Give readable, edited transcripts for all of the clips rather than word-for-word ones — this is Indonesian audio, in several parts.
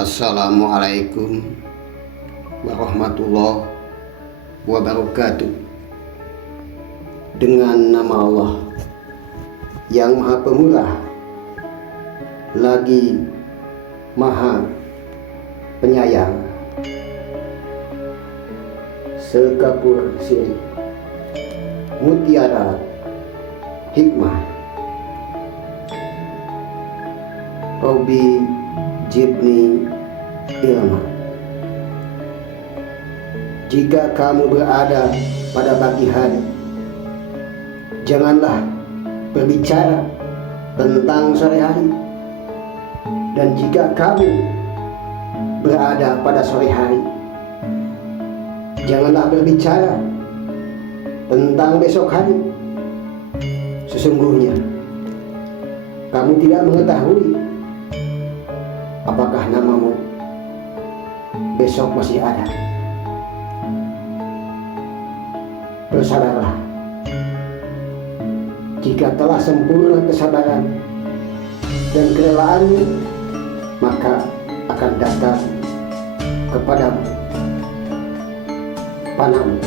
Assalamualaikum warahmatullahi wabarakatuh. Dengan nama Allah yang Maha Pemurah lagi Maha Penyayang. Sekapur sirih mutiara hikmah. Rabbi Jibni ilma. Jika kamu berada pada pagi hari, janganlah berbicara tentang sore hari. Dan jika kamu berada pada sore hari, janganlah berbicara tentang besok hari. Sesungguhnya kamu tidak mengetahui apakah namamu besok masih ada. Bersabarlah. Jika telah sempurna kesabaran dan kerelaanmu, maka akan datang kepadamu panahmu.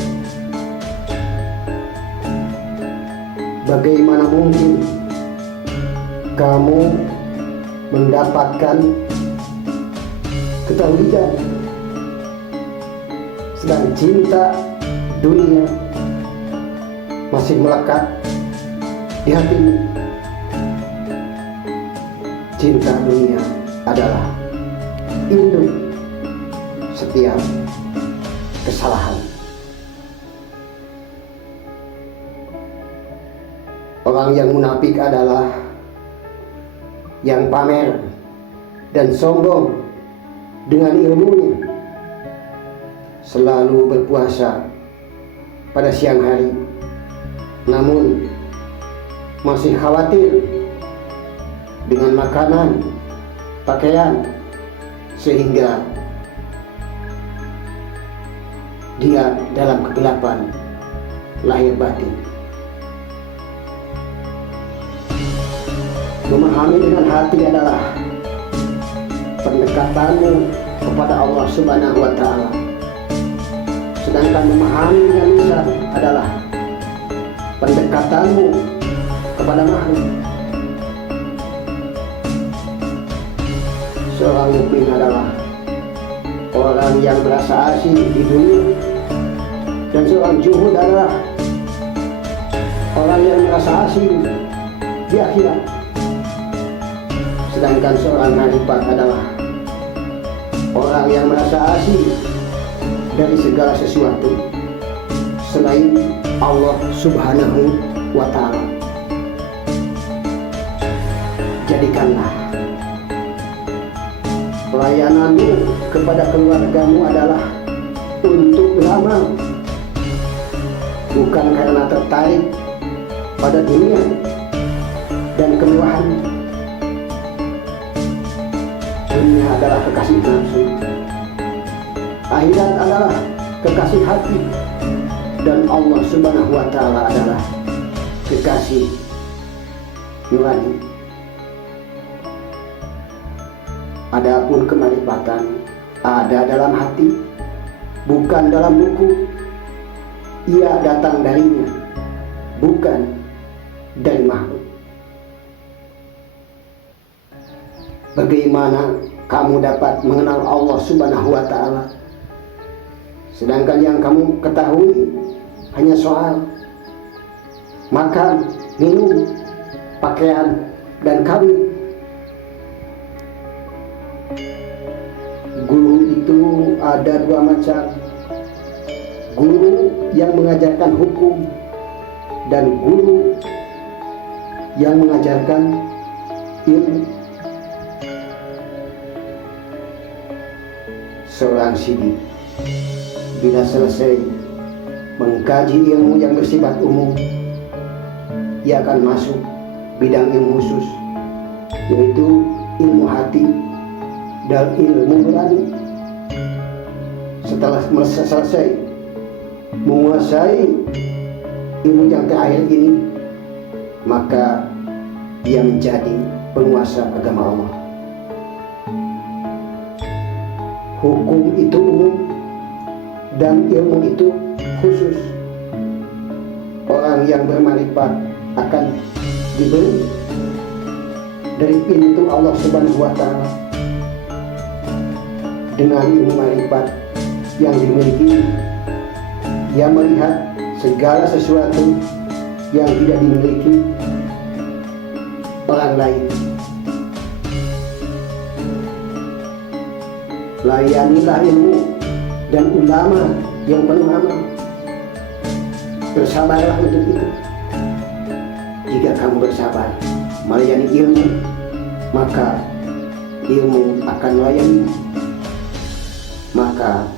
Bagaimana mungkin kamu mendapatkan ketauhidan sedang cinta dunia masih melekat di hatimu? Cinta dunia adalah induk setiap kesalahan. Orang yang munafik adalah yang pamer dan sombong dengan ilmunya, selalu berpuasa pada siang hari, namun masih khawatir dengan makanan, pakaian, sehingga dia dalam kegelapan lahir batin. Memahami dengan hati adalah pendekatanmu kepada Allah Subhanahu wa Ta'ala, sedangkan memahami dengan lisan adalah pendekatanmu kepada makhluk. Seorang mukmin adalah orang yang merasa asing di dunia, dan seorang zuhud adalah orang yang merasa asing di akhirat. Sedangkan seorang marifat adalah orang yang merasa asing dari segala sesuatu selain Allah Subhanahu wa Ta'ala. Jadikanlah pelayananmu kepada keluargamu adalah untuk beramal, bukan karena tertarik pada dunia dan kemewahan. Dunia adalah kekasih nafsu, akhirat adalah kekasih hati, dan Allah Subhanahu wa Ta'ala adalah kekasih nurani. Adapun kemarifatan ada dalam hati, bukan dalam buku. Ia datang darinya, bukan dari makhluk. Bagaimana kamu dapat mengenal Allah Subhanahu wa Ta'ala, sedangkan yang kamu ketahui hanya soal makan, minum, pakaian, dan kawin? Guru itu ada dua macam. Guru yang mengajarkan hukum dan guru yang mengajarkan ilmu. Seorang sidik bila selesai mengkaji ilmu yang bersifat umum, ia akan masuk bidang ilmu khusus, yaitu ilmu hati dan ilmu nurani. Setelah selesai menguasai ilmu yang terakhir ini, maka ia menjadi penguasa agama Allah. hukum itu umum dan ilmu itu khusus. Orang yang bermarifat akan diberi dari pintu Allah Subhanahu wa Ta'ala. Dengan ilmu marifat yang dimiliki, ia melihat segala sesuatu yang tidak dimiliki orang lain. Layanilah ilmu dan ulama yang penuh amal. Bersabarlah untuk itu. Jika kamu bersabar melayani ilmu, maka ilmu akan melayani. Maka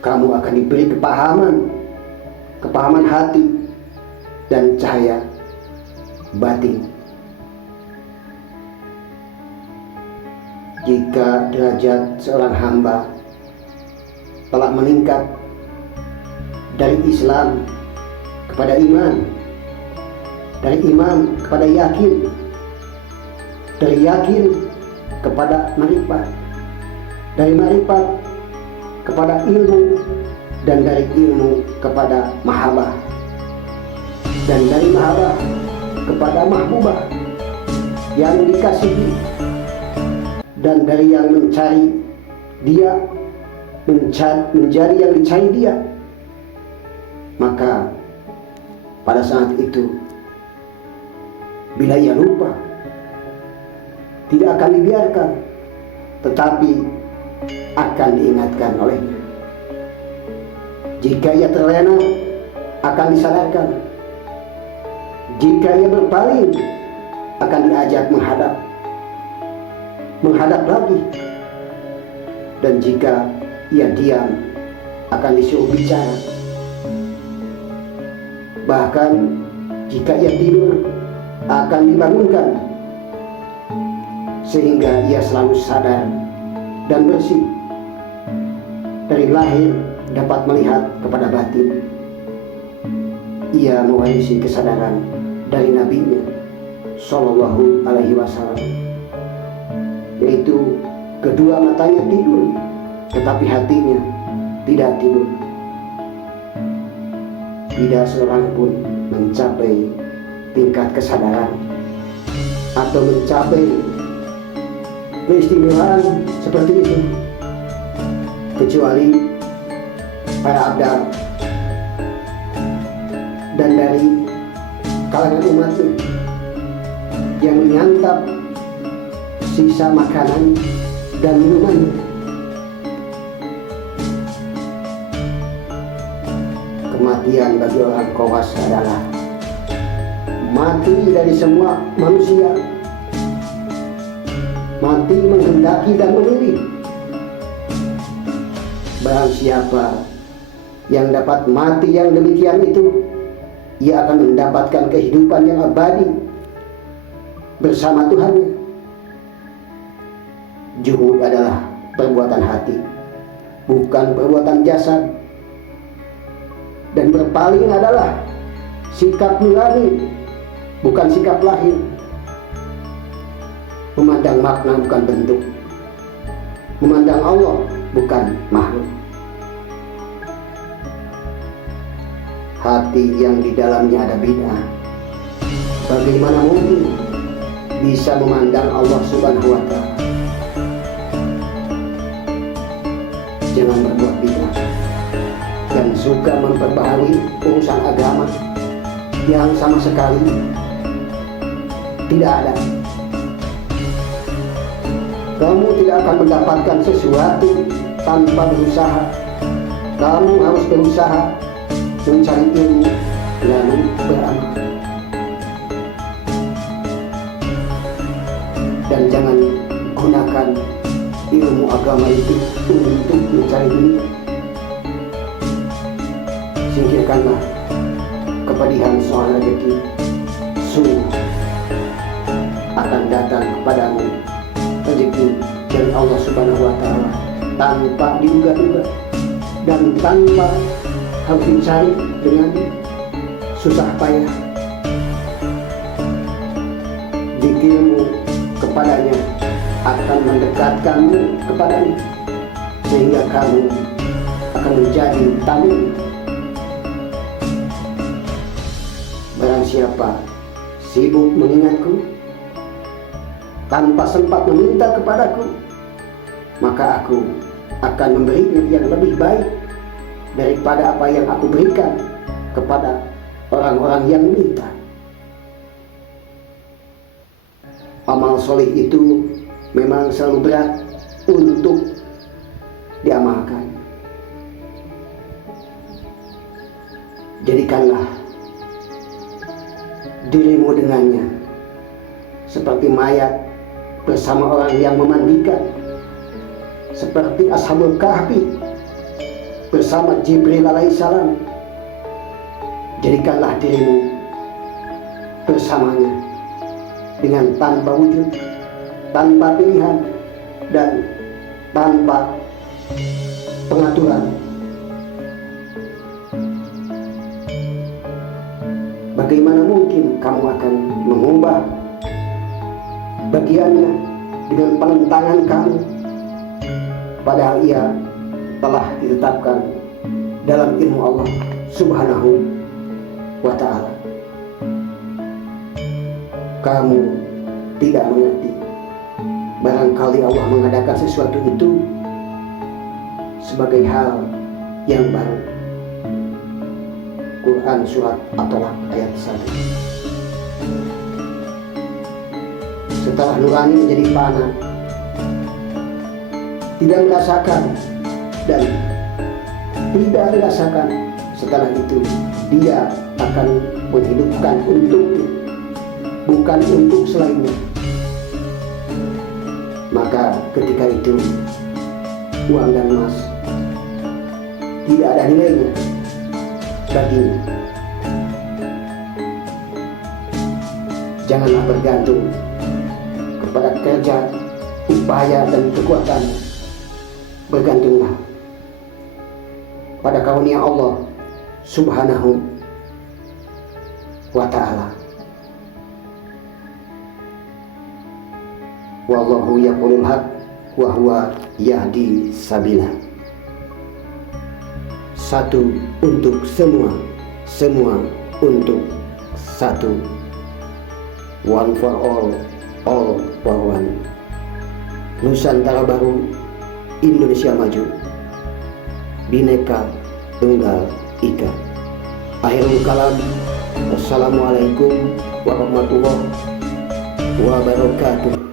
kamu akan diberi kepahaman hati dan cahaya batin. Jika derajat seorang hamba telah meningkat dari Islam kepada iman, dari iman kepada yakin, dari yakin kepada marifat, dari marifat kepada ilmu, dan dari ilmu kepada mahabbah, dan dari mahabbah kepada mahbubah yang dikasihi, dan dari yang mencari dia menjadi yang dicari dia. Maka pada saat itu, bila ia lupa, tidak akan dibiarkan, tetapi akan diingatkan olehnya. Jika ia terlena, akan disadarkan. Jika ia berpaling, akan diajak menghadap lagi. Dan jika ia diam, akan disuruh bicara. Bahkan jika ia tidur, akan dibangunkan, sehingga ia selalu sadar dan bersih. Dari lahir dapat melihat kepada batin. Ia mewarisi kesadaran dari nabinya Sallallahu Alaihi Wasallam, yaitu kedua matanya tidur, tetapi hatinya tidak tidur. Tidak seorang pun mencapai tingkat kesadaran atau mencapai keistimewaan seperti itu, kecuali para abdal dan dari kalangan umatnya yang menyantap sisa makanan dan minuman. Kematian bagi orang Khawas adalah mati dari semua manusia, mati menghendaki dan memilih. Barang siapa yang dapat mati yang demikian itu, ia akan mendapatkan kehidupan yang abadi bersama Tuhannya. Juhud adalah perbuatan hati, bukan perbuatan jasad. Dan berpaling adalah sikap nurani, bukan sikap lahir. Memandang makna bukan bentuk, memandang Allah bukan makhluk. Hati yang di dalamnya ada bid'ah, bagaimana mungkin bisa memandang Allah Subhanahu wa Ta'ala? Jangan berbuat bid'ah dan suka memperbaharui urusan agama yang sama sekali tidak ada. Kamu tidak akan mendapatkan sesuatu tanpa berusaha. Kamu harus berusaha mencari ilmu lalu beramal. Dan jangan gunakan ilmu agama itu untuk mencari dunia. Singkirkanlah kepedihan soal rezeki. Sungguh akan datang kepadamu rezeki dari Allah Subhanahu wa Ta'ala tanpa diduga-duga dan tanpa harus dicari dengan susah payah. Zikirmu kepadanya akan mendekatkanmu kepadanya. sehingga kamu akan menjadi tamu. Barang siapa sibuk mengingatku tanpa sempat meminta kepadaku, maka aku akan memberinya yang lebih baik daripada apa yang aku berikan kepada orang-orang yang minta. Amal soleh itu memang selalu berat untuk diamalkan. Jadikanlah dirimu dengannya seperti mayat bersama orang yang memandikan, seperti Ashabul Kahfi bersama Jibril alaihissalam. Jadikanlah dirimu bersamanya dengan tanpa wujud, tanpa pilihan, dan tanpa pengaturan. Bagaimana mungkin kamu akan mengubah bagiannya dengan penentangan kamu, padahal ia telah ditetapkan dalam ilmu Allah Subhanahu wa ta'ala. Kamu tidak mengerti, barangkali Allah mengadakan sesuatu itu sebagai hal yang baru. Quran surat At-Talaq ayat 1. Setelah nurani menjadi fana, tidak merasakan dan tidak dirasakan, setelah itu dia akan menghidupkan untuknya, bukan untuk selainnya. Maka ketika itu uang dan emas tidak ada nilainya baginya. Janganlah bergantung kepada kerja, upaya, dan kekuatan. Bergantunglah pada karunia Allah Subhanahu wa ta'ala. Wallahu yaqulul haq wa huwa yahdi sabila. Satu untuk semua, semua untuk satu. One for all for one. Nusantara baru, Indonesia maju. Bhinneka Tunggal Ika. Akhirul kalam. Wassalamualaikum warahmatullahi wabarakatuh.